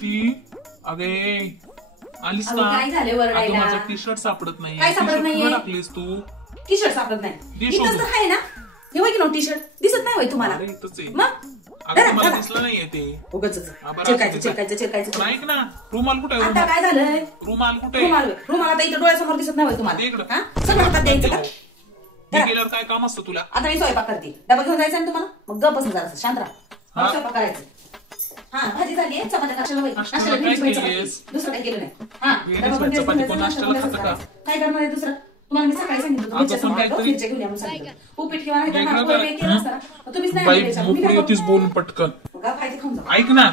ती अगे आलीस अगं, ना? काय झालं अगं वरडायला? माझं टी शर्ट सापडत नाही. काय सापडत T-shirt नाहीये? कुठं टाकलीस तू? टी शर्ट सापडत नाही. दे इथंच शोधून. तर आहे ना. हे बघ ना टी शर्ट दिसत नाही होय तुम्हाला? अरे इथंच आहे. मग अगं मला दिसलं नाहीये ते. उगाच हा, बरं, चिरकायचं असू दे. चिरकायचं चिरकायचं. पण ऐक ना, रुमाल कुठे आहे? आता काय झालंय? रुमाल कुठे आहे? रुमाल आता इथं डोळ्यासमोर दिसत नाही होय दे तुम्हाला? इकडं. हा? सगळं हातात द्यायचं का? मी गेल्यावर काय काम असतं तुला? आता मी स्वयंपाक करते. डबा घेऊन जायचा ना तुम्हाला? मग गप बसून जरासं शांत राहा. मग हा. स्वयंपाक करायचं. हा भाजी झाली आहे. चपात्या नाश्त्याला होईल. नाश्त्याला नाश्त्याला काय भेंडी चपाती. केलीस? दुसरं काही केलं नाही. हा भेंडी डबा पण चपाती द्यायचं, कोण नाश्ता नाश्त्याला पण खातं द्यायचं. का? काय करणार आहे दुसरं? तुम्हाला मी सकाळी सांगितलं होतं, अगं, मिरच्या पण संध्याकाळी काहीतरी- मिरच्या घेऊन या म्हणून सांगितलं. उपीट किंवा नाही तर वेगळं पोहे कर. केलं असतं ना. मग तुम्हीच नाही बाई आणलं त्याच्यात. मी मोकळी काय होतीस करू? बोलून पटकन. मग काय खायचं खाऊन जा. ऐक ना.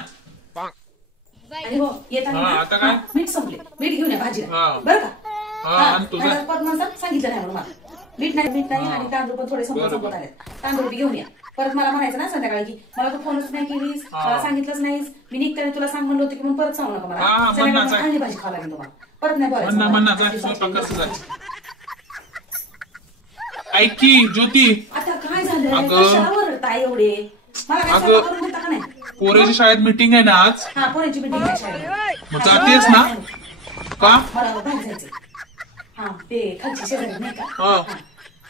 आणि हो येताना हा, ना, आता काय? मीठ संपले. मीठ घेऊन या भाजीला. हा. बरं का? हा, आणतो जा. परत माणसाला सांगितलं नाही म्हणून मला. मीठ नाही आणि तांदूळ पण थोडे संपत बरोबर. आले. तांदूळ बी घेऊन या. परत मला म्हणायचं ना संध्याकाळी की मला तू फोनच नाही केलीस, हा. मला सांगितलंच नाहीस, मी निघताना तुला सांग म्हणलं होतं की म्हणून परत सांगू नका हा, मला. हा, संध्याकाळी म्हणणार, चांगली भाजी खावं लागेल तुम्हाला. परत नाही बोलायचं म्हणा मला. म्हणा जा भाजी स्वयंपाक भाजी. कसं जाय. ऐक की ज्योती, आता काय झालं? अगं. कशाला ओरडताय एवढे? मला काय अगं. स्वयंपाक करून देता का नाही? पोराची शाळेत मीटिंग आहे ना आज. हा पोराची मीटिंग आहे शाळेत. मग जातेस ना? का? मला बाहेर जायचंय. हा ते खालची शेजारी नाही का? हा. हा.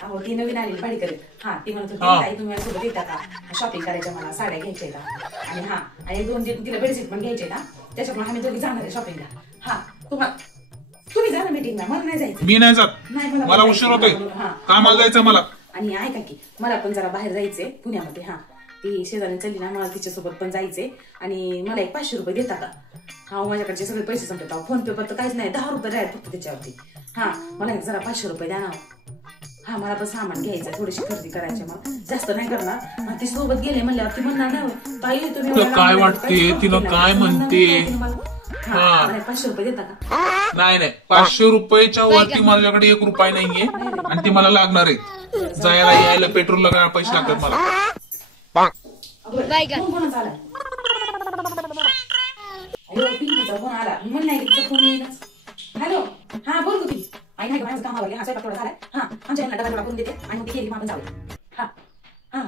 अहो ती नवीन आलेली भाडी करेल. हा ती म्हणत हा. होती ताई तुम्ही माझ्यासोबत येता का? शॉपिंग करायच्या मला साड्या घ्यायच्या का? आणि हा आणि दोन तिला बेडशीट पण घ्यायचे ना त्याच्यामुळे आम्ही दोघी जाणार आहे शॉपिंगला. हा तुम्ही जा ना मीटिंगला, मला नाही जायचं. मी नाही जात. नाही मला उशीर होतोय. हा. कामाला जायचं मला. आणि ऐका की मला पण जरा बाहेर जायचंय पुण्यामध्ये. हा ती शेजारी चालली ना, मला तिच्यासोबत पण जायचंय. आणि मला एक 500 रुपये देता का? हा माझ्याकडचे सगळे पैसे संपतात. फोन पे पर तर काहीच नाही, 10 रुपये राहील फक्त त्याच्यावरती. हा मला एक जरा 500 रुपये द्या ना. हा मला पण सामान घ्यायचं, थोडीशी खरेदी करायची. मग जास्त नाही करणार. मग ती सोबत गेले म्हणल्यावर ती म्हणणार नाही ताई तुम्ही तुला काय वाटते? तिला काय म्हणते? हा मला 500 रुपये देता का? नाही नाही, 500 रुपयाच्या वरती माझ्याकडे 1 रुपया नाहीये आणि ती मला लागणार आहे. जायला यायला पेट्रोलला काय पैसे लागतात मला. फोन कोणाचा आलाय? अयो पिंकीचा फोन आला. मी म्हणलं नाही की तिचा फोन येईलच. हॅलो हा बोल तू ती. आई नाही का माझं काम आवडले. हा स्वयंपाक थोडा झालाय. हा आमच्या यांना डबा करून देते आणि मग ती गेली मग आपण जाऊया. हा हा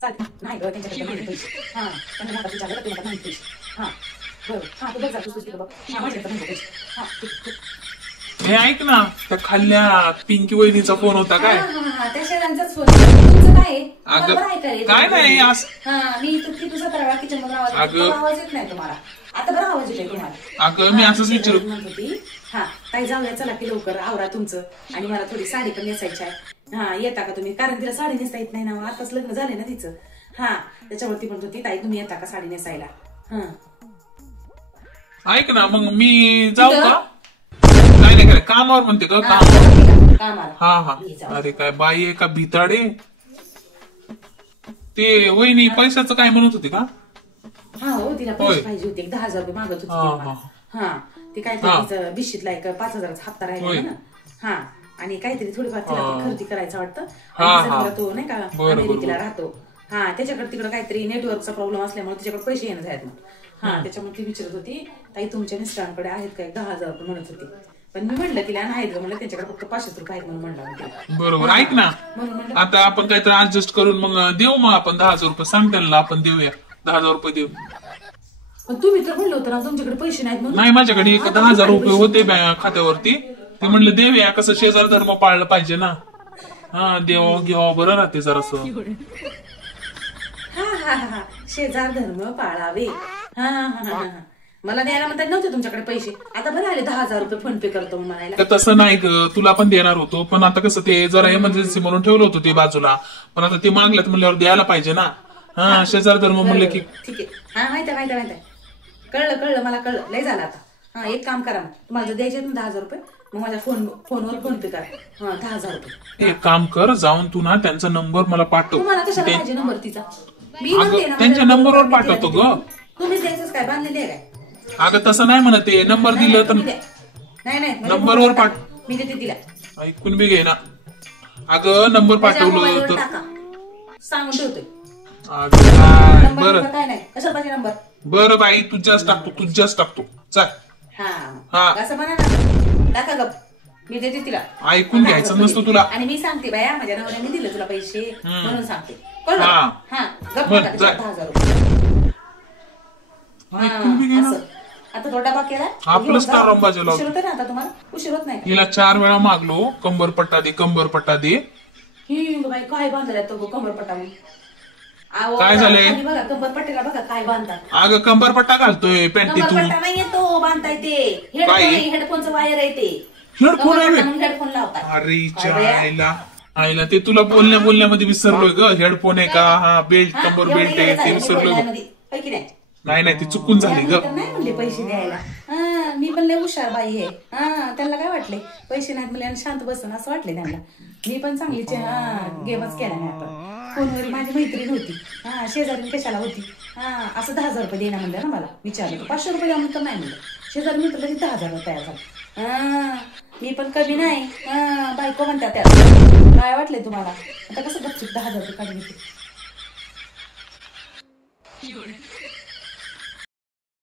चालते. नाही गं त्यांच्याकडे नाही पैसे. हा त्यांना मोठा विचारलं तर नाही पैसे. हा बरं हा तू बघ जा तू तिकडं बघ. हा माझ्याकडे नाही पैसे. हा ठीक. हे ऐक ना, त्या खाल्ल्या पिंकी वहिनीचा फोन होता काय? त्या शेजारचाच फोन. तुमचं काय आहे? अगं, बरोबर आहे का रे? काय नाही, असं- हा मी तुझा तरवा किचन मध्ये अगं. आवाज येत नाही तुम्हाला. आता बरं आवाज येतोय तुम्हाला. अगं मी असंच विचारू. म्हणत होती हा ताई जाऊया चला की लवकर आवरा तुमचं. आणि मला थोडी साडी पण नेसायची आहे. हा येता का तुम्ही? कारण तिला साडी नेसता येत नाही ना, आताच लग्न झालंय ना तिचं. हा त्याच्यावरती म्हणत होती ताई तुम्ही येता का साडी नेसायला? हा ऐक ना, मग मी जाऊ का? काय नाही काय कामावर म्हणते का? कामावर. कामाला. हा हा. अरे काय बाई आहे का भिताडे? ते वहिनी पैशाचं काय म्हणत होती का? हा हो तिला पैसे पाहिजे होते. 10,000 रुपये मागत होती ती मला. हा ते काय तिचं बिशीतला एक 5,000चा हप्ता राहिला ना. हा आणि काहीतरी थोडीफार तिला पण खरेदी करायचं वाटतं. आणि तिचा तो नाही का अमेरिकेला राहतो. हा त्याच्याकडे तिकडे काहीतरी नेटवर्कचा प्रॉब्लेम असल्यामुळे तिच्याकडे पैसे येणं आहेत मग. हा त्याच्यामुळे ती विचारत होती ताई तुमच्या मिस्टरांकडे आहेत काय? 10,000 रुपये म्हणत होती. पण मी म्हणलं तिला नाहीत ग, म्हणलं त्यांच्याकडे फक्त 500 रुपये आहेत म्हणून म्हणलं. बरोबर. ऐक ना, आता आपण काहीतरी ऍडजस्ट करून मग देऊ. मग आपण 10,000 रुपये सांग त्यांना, आपण देऊया 10,000 रुपये देऊ. पण तुम्ही तर म्हणलं होतं ना तुमच्याकडे पैसे नाहीत म्हणून. नाही माझ्याकडे एक 10,000 रुपये होते खात्यावरती. ते म्हणलं देऊया, कसं शेजार धर्म पाळलं पाहिजे ना. हा देवा घेवा बरं राहते जरासं. हा शेजार धर्म पाळावे. हा हा हा हा मला द्यायला म्हणतात नव्हते तुमच्याकडे पैसे. आता बरं आले 10,000 रुपये फोन पे करतो म्हणायला. तर तसं नाही ग, तुला पण देणार होतो. पण आता कसं ते जरा इमर्जन्सी म्हणून ठेवलं होतं ते बाजूला. पण आता ते मागल्यात म्हणल्यावर द्यायला पाहिजे ना. हा शेजार धर्म म्हणलं की ठीक आहे. हा माहिती कळलं मला कळलं. लय झालं आता. हा एक काम करा मग तुम्हाला जर द्यायचे ना 10,000 रुपये मग माझ्या फोनवर फोन पे करा. हा 10,000 रुपये. एक काम कर, जाऊन तू ना त्यांचा नंबर मला पाठव. तुम्हाला कशाला पाहिजे नंबर तिचा? मी अगं, म्हणते ना, त्यांच्या नंबरवर पाठवतो ग. तुम्ही द्यायचंच काय बांधलेली आहे काय? अगं तसं नाही म्हणत ते. नंबर दिलं तर नाही नंबरवर मी देते तिला. ऐकून बी घे ना. अगं नंबर पाठवलं तर सांगून ठेवतोय. अगं बरं काय नाही कशाला पाहिजे नंबर? बरं बाई तुझ्याच टाकतो चल. हा असं म्हणा ना. टाका गप. मी देते तिला. ऐकून घ्यायचं नसतं तुला. आणि मी सांगते बाया माझ्या नवऱ्याने दिलं तुला पैसे म्हणून सांगते. हा. हा गप. बरं, 10,000 रुपये. ऐकून बी घे ना. आता तो डबा केला आपलं स्टार अंबाजी लावतो. उशीर होत ना आता तुम्हाला उशीर होत नाही का? हिला 4 वेळा मागलो कंबरपट्टा दे कंबरपट्टा दे. ही बाई काय बांधलाय तो कंबरपट्टा म्हणून. अहो, काय झालंय? खाली बघा कंबरपट्टीला बघा काय बांधतात. अगं कंबरपट्टा घालतोय पॅन्टीतून. कंबरपट्टा नाहीये तो बांधताय ते हेडफोनचं वायर आहे ते. हेडफोन आहे. हेडफोन लावतात. अरे आईला ते तुला बोलण्यामध्ये विसरलोय ग. हेडफोन आहे का? हा बेल्ट कंबर बेल्ट आहे ते विसरलोय. नाही ती चुकून झाली ग. नाही म्हणले पैसे द्यायला. मी पण लय हुशार बाई आहे. त्यांना काय वाटले पैसे नाहीत म्हणले आणि शांत बसून असं वाटले त्यांना. मी पण चांगलीच गेमच केला नाही आपण. फोनवर माझी मैत्रीण होती. शेजारी कशाला होती. असं 10,000 रुपये देणार म्हणलं ना मला. विचारलं 500 रुपये द्या म्हणलं नाही म्हणलं. शेजारी मित्र 10,000 रुपये तयार झाला. मी पण कमी नाही. बायको म्हणतात त्यात काय वाटलंय तुम्हाला. आता कसं गपचूप 10,000 रुपये काढून घेते.